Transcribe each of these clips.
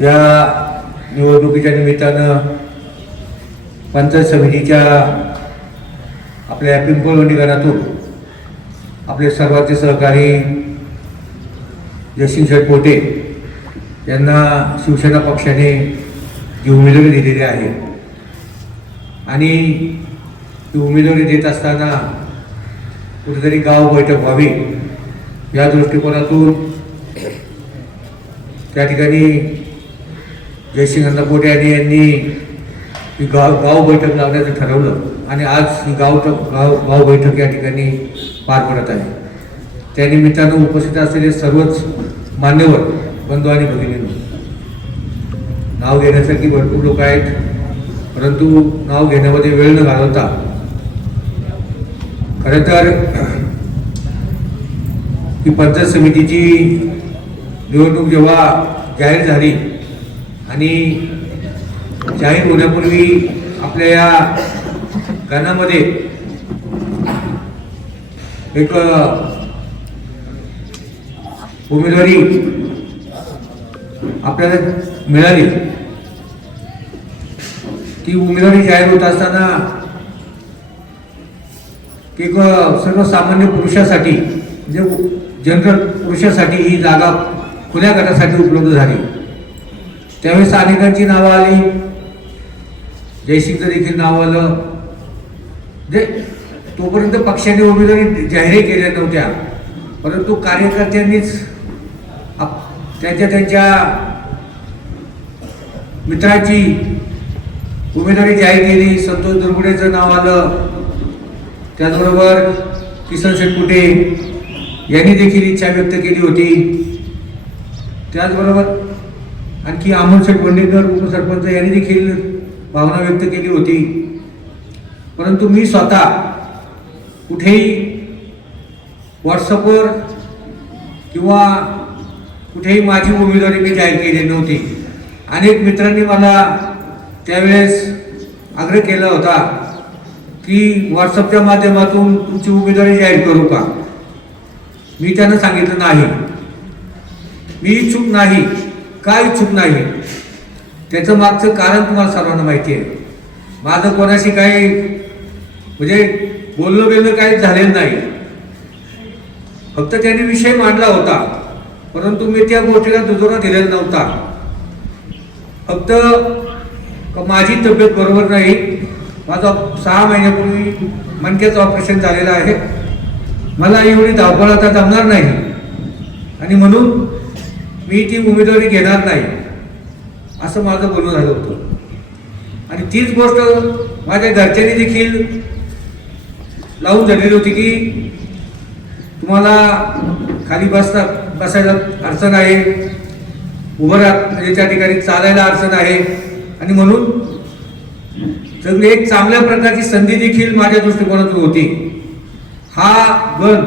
या निवडणुकीच्या निमित्तानं पंचायत समितीच्या आपल्या पिंपळवंडी गणातून आपले सर्वांचे सहकारी जयसिंग शेठ पोटे यांना शिवसेना पक्षाने जी उमेदवारी दिलेली आहे आणि ती उमेदवारी देत असताना कुठेतरी गाव बैठक व्हावी या दृष्टिकोनातून त्या ठिकाणी जयसिंग पोटे यांनी ही गाव बैठक लावण्याचं ठरवलं आणि आज ही गाव बैठक या ठिकाणी पार पडत आहे. त्यानिमित्तानं उपस्थित असलेले सर्वच मान्यवर बंधू आणि भगिनींनो, नाव घेण्यासाठी भरपूर लोक आहेत, परंतु नाव घेण्यामध्ये वेळ न घालवता खरं तर ही पंचायत समितीची निवडणूक जेव्हा जाहीर झाली आणि जाहीर होण्यापूर्वी आपल्या या गणामध्ये एक उमेदवारी आपल्याला मिळाली. ती उमेदवारी जाहीर होत असताना एक सर्वसामान्य पुरुषासाठी म्हणजे जनरल पुरुषासाठी ही जागा खुल्या गटासाठी उपलब्ध झाली. त्यावेळेस अनेकांची नावं आली, जयसिंगचं देखील नाव आलं. जे तोपर्यंत पक्षाने उमेदवारी जाहीर केल्या नव्हत्या, परंतु कार्यकर्त्यांनीच त्यांच्या मित्राची उमेदवारी जाहीर केली. संतोष दुर्गुडेचं नाव आलं, त्याचबरोबर किसन शेठ पोटे यांनी देखील इच्छा व्यक्त केली होती. त्याचबरोबर आणखी अमोल शेठ बंडेकर उपसरपंच यांनी देखील भावना व्यक्त केली होती. परंतु मी स्वतः कुठेही व्हॉट्सअपवर किंवा कुठेही माझी उमेदवारी मी जाहीर केली नव्हती. अनेक मित्रांनी मला त्यावेळेस आग्रह केला होता की व्हॉट्सअपच्या माध्यमातून तुमची उमेदवारी जाहीर करू का. मी त्यांना सांगितलं नाही, मी इच्छुक नाही. का इच्छुक नाही त्याचं मागचं कारण तुम्हाला सर्वांना माहिती आहे. माझं कोणाशी काही म्हणजे बोलणं काही झालेलं नाही. फक्त त्यांनी विषय मांडला होता, परंतु मी त्या गोष्टीला दुजोरा दिलेला नव्हता. फक्त माझी तब्येत बरोबर नाही. माझं 6 महिन्यापूर्वी मणक्याचं ऑपरेशन झालेलं आहे. मला एवढी धावपळ आता जमणार नाही आणि म्हणून मी ती उमेदवारी घेणार नाही असं माझं बोलणं झालं होतं. आणि तीच गोष्ट माझ्या घरच्यांनी देखील लावून झालेली होती की तुम्हाला खाली बसायला अडचण आहे, उभं म्हणजे त्या ठिकाणी चालायला अडचण आहे आणि म्हणून सगळी एक चांगल्या प्रकारची संधी देखील माझ्या दृष्टिकोनातून होती. हा गण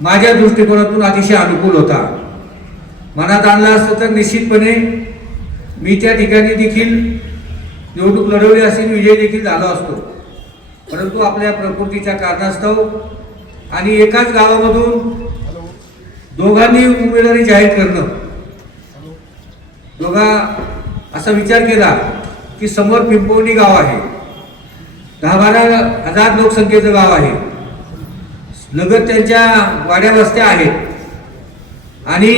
माझ्या दृष्टिकोनातून अतिशय अनुकूल होता. मनात आणला असतं तर निश्चितपणे मी त्या ठिकाणी देखील निवडणूक लढवली असेल, विजय देखील झालो असतो. परंतु आपल्या प्रकृतीच्या कारणास्तव आणि एकाच गावामधून दोघांनी उमेदवारी जाहीर करणं, असा विचार केला की समोर पिंपळवंडी गाव आहे, 10-12 हजार लोकसंख्येचं गाव आहे, लगत त्यांच्या वाड्या वस्त्या आहेत आणि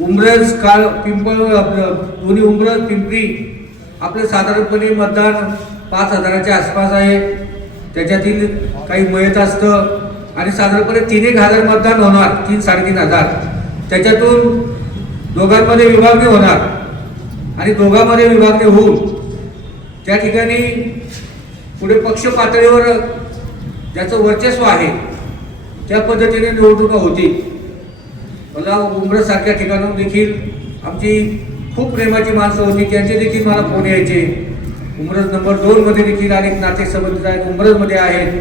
उमरज दोन्ही उमरज पिंपरी आपलं साधारणपणे मतदान 5,000च्या आसपास आहे. त्याच्यातील काही मयत असतं आणि साधारणपणे 3,000 मतदान होणार, 3-3,500. त्याच्यातून दोघांमध्ये विभागणी होणार आणि दोघांमध्ये विभागणी होऊन त्या ठिकाणी पुढे पक्ष पातळीवर ज्याचं वर्चस्व आहे त्या पद्धतीने निवडणुका होती. मला उमरजसारख्या ठिकाणून देखील आमची खूप प्रेमाची माणसं होती, त्यांचे देखील मला फोन यायचे. उमरज नंबर 2 मध्ये देखील अनेक नातेसंबंध आहेत, उमरजमध्ये आहेत,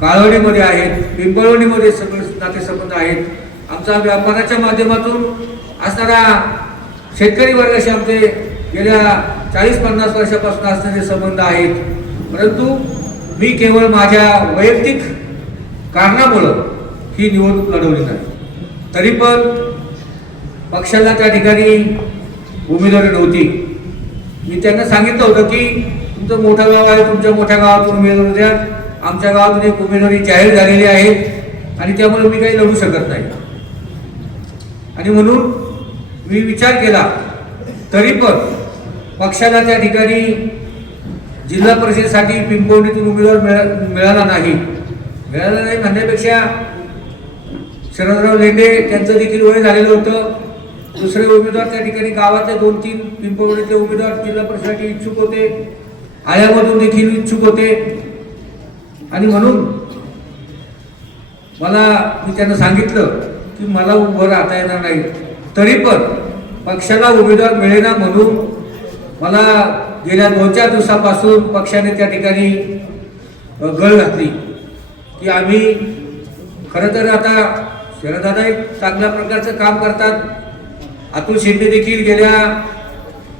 काळवणीमध्ये आहेत, पिंपळवणीमध्ये सगळे नातेसंबंध आहेत. आमचा व्यापाराच्या माध्यमातून असणारा शेतकरी वर्गाशी आमचे गेल्या 40-50 वर्षापासून असणारे संबंध आहेत. परंतु मी केवळ माझ्या वैयक्तिक कारणामुळं ही निवडणूक लढवली नाही. तरी पण पक्षाला त्या ठिकाणी उमेदवारी नव्हती. मी त्यांना सांगितलं होतं की तुमचं मोठं गाव आहे, तुमच्या मोठ्या गावातून उमेदवारी द्या. आमच्या गावातून एक उमेदवारी जाहीर झालेली आहे आणि त्यामुळे मी काही लढू शकत नाही. आणि म्हणून मी विचार केला, तरी पण पक्षाला त्या ठिकाणी जिल्हा परिषदेसाठी पिंपवणीतून उमेदवार मिळाला नाही म्हणण्यापेक्षा शरदराव लेंडे त्यांचं देखील वय झालेलं होतं. दुसरे उमेदवार त्या ठिकाणी गावातले 2-3 पिंपवणीतले उमेदवार जिल्हा परिषदेसाठी इच्छुक होते, आयामधून देखील इच्छुक होते. आणि म्हणून मी त्यांना सांगितलं की मला उभं राहता येणार नाही. तरी पण पक्षाला उमेदवार मिळेना म्हणून मला गेल्या 2-4 दिवसापासून पक्षाने त्या ठिकाणी गळ घातली की आम्ही खरं तर आता शरददादा एक चांगल्या प्रकारचं काम करतात. अतुल शिंदे देखील गेल्या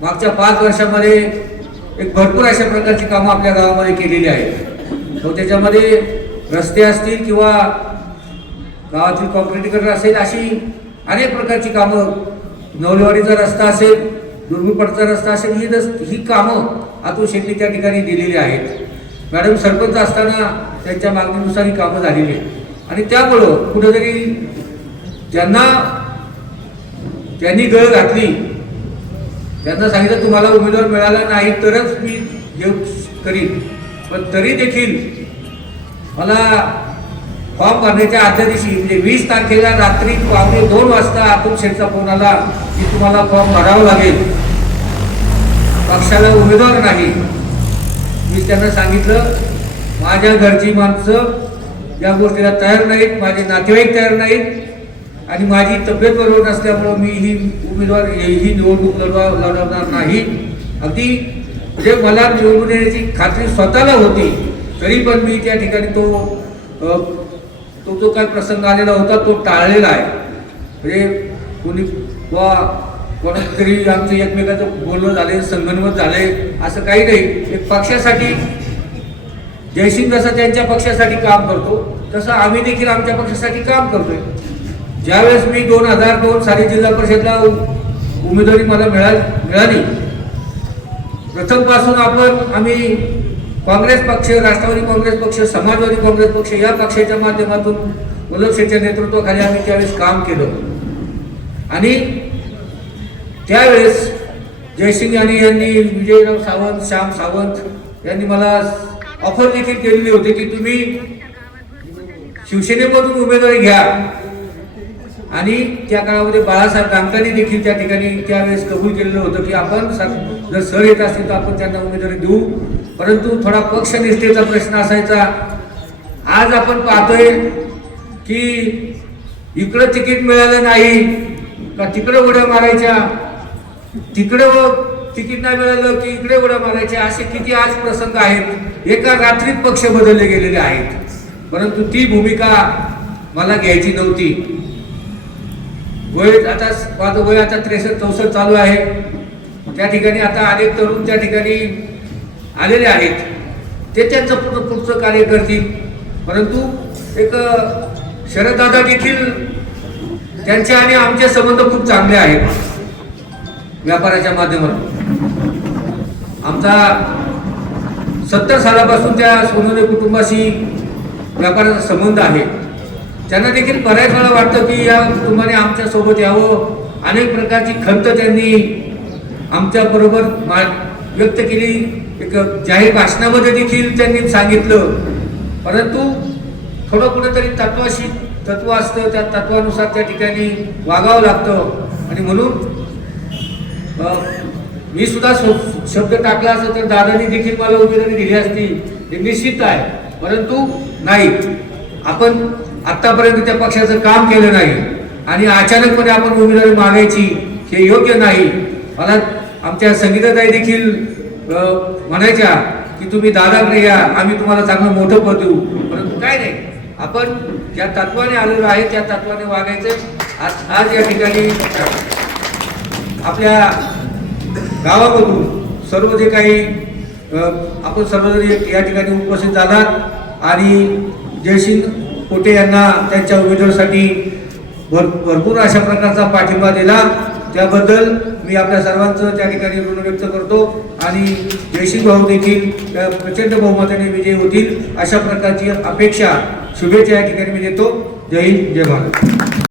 मागच्या 5 वर्षामध्ये एक भरपूर अशा प्रकारची कामं आपल्या गावामध्ये केलेली आहेत. तो त्याच्यामध्ये रस्ते असतील किंवा गावातील कॉन्क्रिटीकरण असेल, अशी अनेक प्रकारची कामं, नवलेवाडीचा रस्ता असेल, दुर्गुपटचा रस्ता असेल, ही कामं अतुल शिंदे त्या ठिकाणी दिलेली आहेत. मॅडम सरपंच असताना त्यांच्या मागणीनुसार ही कामं झालेली आहेत. आणि त्यामुळं कुठेतरी त्यांनी गळ घातली, त्यांना सांगितलं तुम्हाला उमेदवार मिळाला नाही तरच मी हे करीन. पण तरी देखील मला फॉर्म भरण्याच्या आदल्या दिवशी म्हणजे 20 तारखेला रात्री 2:15 वाजता अतुल शेठचा फोन आला की तुम्हाला फॉर्म भरावा लागेल, पक्षाला उमेदवार नाही. मी त्यांना सांगितलं माझ्या घरची माणसं या गोष्टीला तयार नाहीत, माझे नातेवाईक तयार नाहीत आणि माझी तब्येत बरोबर नसल्यामुळं मी ही निवडणूक लढवणार नाही. अगदी म्हणजे मला निवडून येण्याची खात्री स्वतःला होती, तरी पण मी त्या ठिकाणी तो जो काही प्रसंग आलेला होता तो टाळलेला आहे. म्हणजे कोणतरी आमचं एकमेकाचं बोलणं झाले, संगनमत झाले असं काही नाही. एक पक्षासाठी जयसिंग जसं त्यांच्या पक्षासाठी काम करतो तसं आम्ही देखील आमच्या पक्षासाठी काम करतोय. ज्यावेळेस मी 2002 साली जिल्हा परिषदला उमेदवारी मला मिळाली, प्रथमपासून आम्ही काँग्रेस पक्ष, राष्ट्रवादी काँग्रेस पक्ष, समाजवादी काँग्रेस पक्ष या पक्षाच्या माध्यमातून वल्लभ शेठच्या नेतृत्वाखाली आम्ही त्यावेळेस काम केलं. आणि त्यावेळेस जयसिंग यांनी विजयराव सावंत, श्याम सावंत यांनी मला ऑफर देखील केलेली होती की तुम्ही शिवसेनेमधून उमेदवारी घ्या. आणि त्या काळामध्ये बाळासाहेब डांकांनी देखील त्या ठिकाणी त्यावेळेस कबूल केलेलं होतं की आपण जर सर येत असतील तर आपण त्यांना उमेदवारी देऊ. परंतु थोडा पक्षनिष्ठेचा प्रश्न असायचा. आज आपण पाहतोय की इकडं तिकीट मिळालं नाही का तिकडे उड्या मारायच्या, तिकडे तिकीट नाही मिळालं की इकडे उड्या मारायच्या, असे किती आज प्रसंग आहेत. एका रात्रीत पक्ष बदलले गेलेले आहेत. परंतु ती भूमिका मला घ्यायची नव्हती. माझं वय आता 63-64 चालू आहे. त्या ठिकाणी आता अनेक तरुण त्या ठिकाणी आलेले आहेत, ते त्यांचं पुढचं कार्य करतील. परंतु एक शरददादा देखील त्यांचे आणि आमचे संबंध खूप चांगले आहेत व्यापाराच्या माध्यमातून. आमचा 70 सालापासून त्या सोनवणे कुटुंबाशी व्यापाराचा संबंध आहे. त्यांना देखील बऱ्याच वेळा वाटतं की या कुटुंबाने आमच्या सोबत यावं. अनेक प्रकारची खंत त्यांनी आमच्या बरोबर व्यक्त केली. एक जाहीर भाषणामध्ये देखील त्यांनी सांगितलं. परंतु थोडं कुठेतरी तत्व असतं, त्या तत्वानुसार त्या ठिकाणी वागावं लागतं. आणि म्हणून मी सुद्धा शब्द टाकला असं तर दादांनी देखील मला उमेदवारी दिली असती, हे निश्चित आहे. परंतु नाही, आपण आतापर्यंत त्या पक्षाचं काम केलं नाही आणि अचानकपणे आपण उमेदवारी मागायची हे योग्य नाही. मला आमच्या संगीताताई देखील म्हणायच्या की तुम्ही दादाकडे या, आम्ही तुम्हाला चांगलं मोठं पद देऊ. परंतु काय नाही, आपण ज्या तत्वाने आलेलो आहे त्या तत्वाने वागायचं. आज या ठिकाणी आपल्या गावामधून सर्व जे काही आपण सर्वजण या ठिकाणी उपस्थित झालात आणि जयसिंग पोटे यांना त्यांच्या उमेदवारीसाठी भरपूर अशा प्रकारचा पाठिंबा दिला. त्याबद्दल मी आपल्या सर्वांचं त्या ठिकाणी ऋण व्यक्त करतो आणि जयसिंग भाऊ देखील त्या प्रचंड बहुमताने विजयी होतील अशा प्रकारची अपेक्षा शुभेच्छा या ठिकाणी मी देतो. जय हिंद, जय भारत.